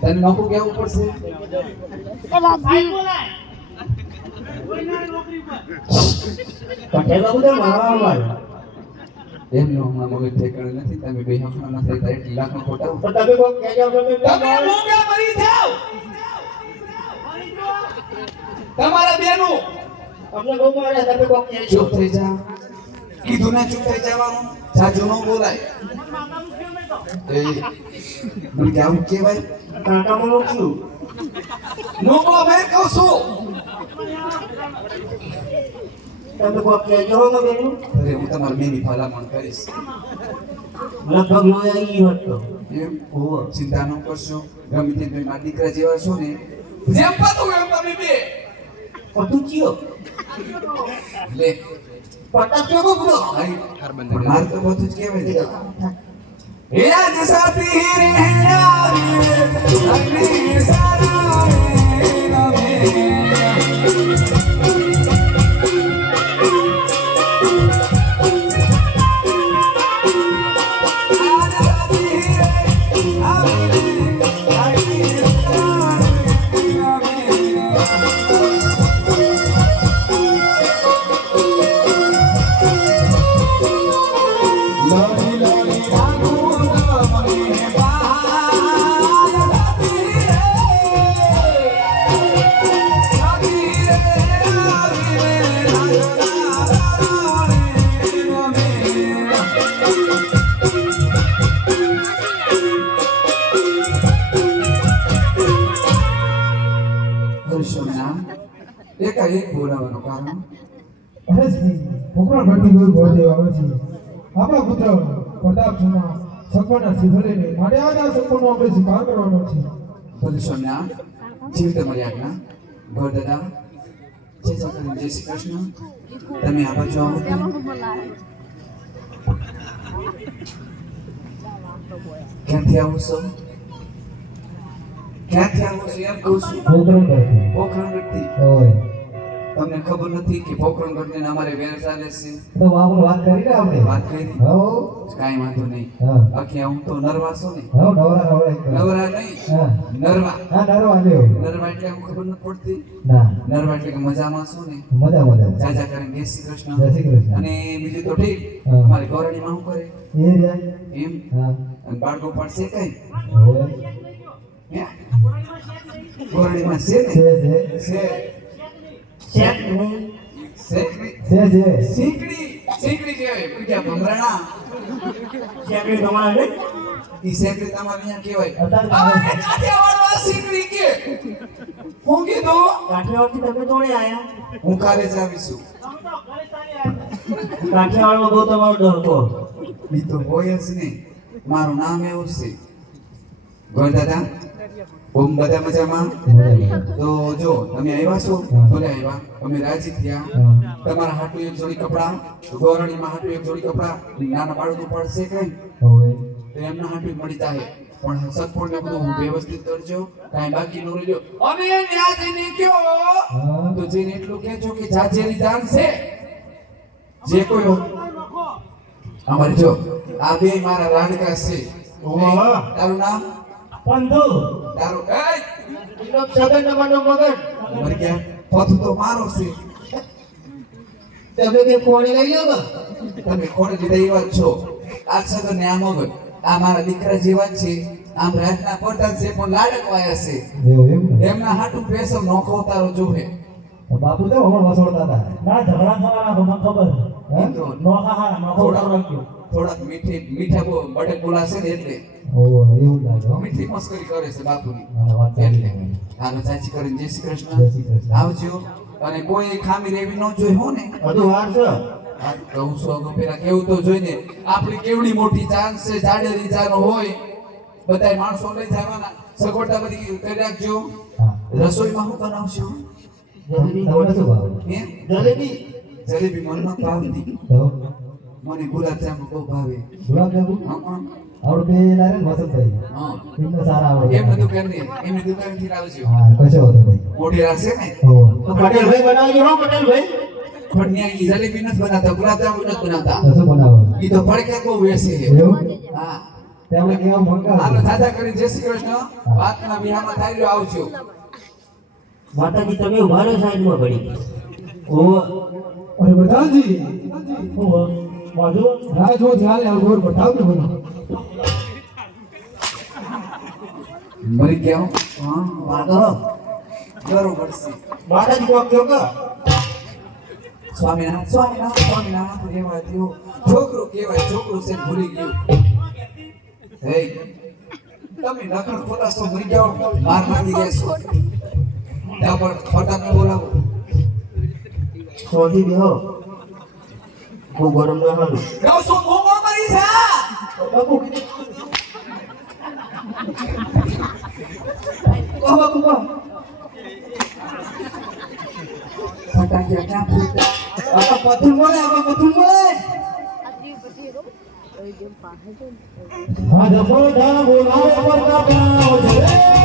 તને નોકરું કેવું પડશે? પટેલ બાબુ તો મારવા વાળા. એમનો હમણાં મગજ ઠેકાણે નથી તમે બે હમણાં ના થઈ એક લાખનો ખોટા તો તમે કોક કહેજો તમે તમે મોંઘા મરી જાઓ. તમારા બેનું. અમને બહુ મારે તમે કોક કહેજો ચૂપ થઈ જા. કીધું ને ચૂપ થઈ જવાનું. સાચું ન બોલાય. ચિંતા ન કરશો. ગમે તે મારા દીકરા જેવા છો ને. જેમ પાતું એમ તમે બે. પતું છે હે આજ સાથી બોલાવાનું કારણ આવો ક્યાંથી આવો છો ક્યાંથી આવો છો એમ કહું છું તમને ખબર નથી કે પોખરણગઢને અમારે વેર ચાલે છે. તો આપણે વાત કરી ને આપણે. વાત કરી. હો. કાઈ વાંધો નહીં. બાકી હું તો નરવા છો ને? હો નવરા નવરા નવરા નહીં. નરવા. હા નરવા આવ્યો નરવા એટલે હું ખબર નથી પડતી? ના. નરવા એટલે કે મજામાં છો ને? મજા મજા. જાજા કરે જય શ્રી કૃષ્ણ. જય શ્રી કૃષ્ણ. અને બીજું તો ઠીક. મારી ગોરણી માં હું કરે? એ રે. એમ? હા. બાળકો પણ છે કઈ? હોય ગોરણી માં છે ને? છે. છે. છે શેક નહીં શેકડી છે છે શીકડી શીકડી પૂજા ભમરાણા. તમારે ઈ શેકડી તમારે અહીંયા કહેવાય. એ કાઠિયાવાડમાં શીકડી કે? હું કીધું? કાઠિયાવાડથી તમે તોડે આયા? હું કાલે જ આવીશું. કાઠિયાવાડમાં બહુ તમારો ડરકો બી તો હોય જ નહીં. મારું નામ એવું છે. ગોરદાદા ઓમ બધા મજામાં? મજા મજા તો જો તમે આવ્યા છો? ભલે આવ્યા. અમે રાજી થયા. તમારા હાટુ એક જોડી કપડા ગોરણીમાં હાટુ એક જોડી કપડા નાના બાળકો પડશે કઈ? તો એમના હાટુ મળી જાય. પણ સત્પૂર્ણ ને બધું વ્યવસ્થિત કરજો. કાંઈ બાકી ન રહેજો. અમે ન્યા જઈને કયો તો જઈને એટલું કહેજો કે જાજેરી દાન છે. જે કોઈ અમારે જો આ બે મારા રાણકા છે. તારું નામ? પંધુ તારું એ એનો સગન નંબરનો મગન મરી ગયા પથું તો મારો છે. તમે કે કોણે લઈ લો તમે ખોટે લીધા એવા છો. આ સગન ને આ મગન આ મારા દીકરા જેવા છે. આમ રાજના પ્રધાન છે પણ લાડક વાયા છે. એમના હાટુ પેસમ નોખો તારો જોહે. બાપુ તો હમણાં વસોડતા હતા? ના ઝઘડા થવાના મને ખબર. હે? તો નોખા હા નોખો રાખ્યો. થોડાક મીઠી મીઠા બો બડક બોલાશે ને એટલે. ઓહો એવું લાગે મીઠી મસ્કરી કરે છે બાપુની. એટલે. હાલો ચાચી કરીને જય શ્રી કૃષ્ણ. આવજો. અને કોઈ ખામી રેવી ન જોઈ હો ને. હજુ વાર છે? આ કહું પેલા કેવું તો જોઈને આપણી કેવડી મોટી ચાન્સ છે જાડેરી જાનો હોય. બધા માણસો લઈ જવાના. સગવડતા બધી કરી રાખજો. રસોઈ રસોઈમાં હું બનાવશો? જલેબી. શું જલેબી. જલેબી મને ભાવતી. મને ગુલાબજાંબુ બહુ ભાવે. ગુલાબ જાંબુ? હા, હા. આવડે બે લારે ને વસંતભાઈ હા. એમને સારા આવડે. એમની દુકાનની એમની દુકાનથી લાવજો. હા કશો વાંધો નહીં. મોઢી રાખશે ને? તો પટેલભાઈ બનાવજો હો પટેલભાઈ. પણ ત્યાં ઈ જલેબી નથી બનાવતા ગુલાબજાંબુ નથી બનાવતા. તો શું બનાવો ઈ તો પડકે બહુ વેસે છે હા. તમે કેવા મંગાવો હાલો દાદા કરી જય શ્રી કૃષ્ણ. વાતના વિહારમાં થાય રહ્યો આવજો. માતાજી તમે ઊભા રહો સાઈડમાં ભણી ઓ અરે ઓ રાહ જો ધ્યાન આ ગોર પ્રતાપને બનો મરી ગયા હા. વાંધો બરોબર છે. માતાજી કોક કયો કે? સ્વામિનારાયણ સ્વામિનારાયણ સ્વામિનારાયણ કહેવાય થયો. છોકરું કહેવાય છોકરું છે ભૂલી ગયું. હે તમે નખર ખોટા છો મરી જાઓ? માર મારી છો ત્યાં પણ ફટાકને બોલાવો. સોજી બેહો ગરમ ના હાલું કહું છું મોમો મરી જા બાપુ કહો બાપુ કહો ફટાકિયા ક્યાં ફૂટતા આમાં પથ્થર બોલે આમાં પથ્થર બોલે હા જપો જા બોલાવે પરતાપ